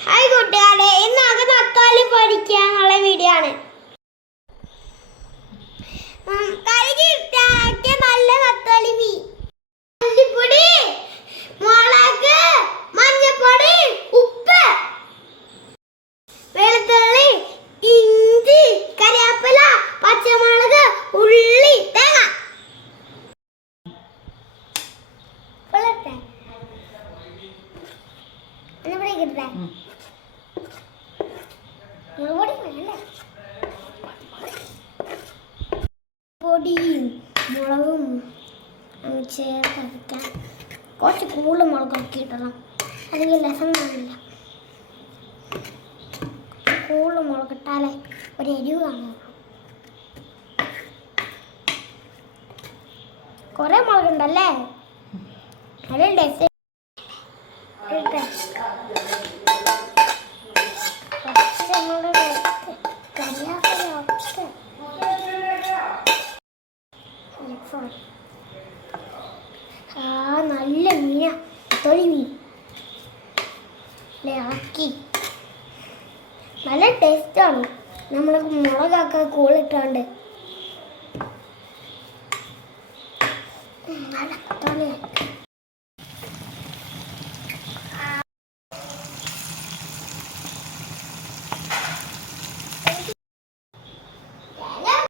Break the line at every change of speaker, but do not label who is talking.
Hi കൂട്ടുകാരെ ഇന്ന് അത് തക്കാളി വീഡിയോ ആണ്. ഉപ്പ് ഇഞ്ചി ഉള്ളി തേങ്ങ. വെള്ളത്തെ എന്നാ പൊടിയും മുളകും ചേർത്ത് അരയ്ക്കാം. കുറച്ച് കൂടുതൽ മുളക് ഇറക്കിയിട്ടണം അല്ലെങ്കിൽ രസം കാണില്ല കൂടുതൽ മുളകിട്ടാലേ ഒരു എരിവ് കാണുള്ളൂ കുറേ മുളകുണ്ടല്ലേ? നല്ല ടേസ്റ്റ് ഓഫാണ് ആ നല്ല മീന. തൊലി മീൻ. അല്ലേ ആക്കി. നല്ല ടേസ്റ്റാണ് നമ്മൾ മുളകാക്കാൻ കോളിട്ടാണ്ട്. നല്ല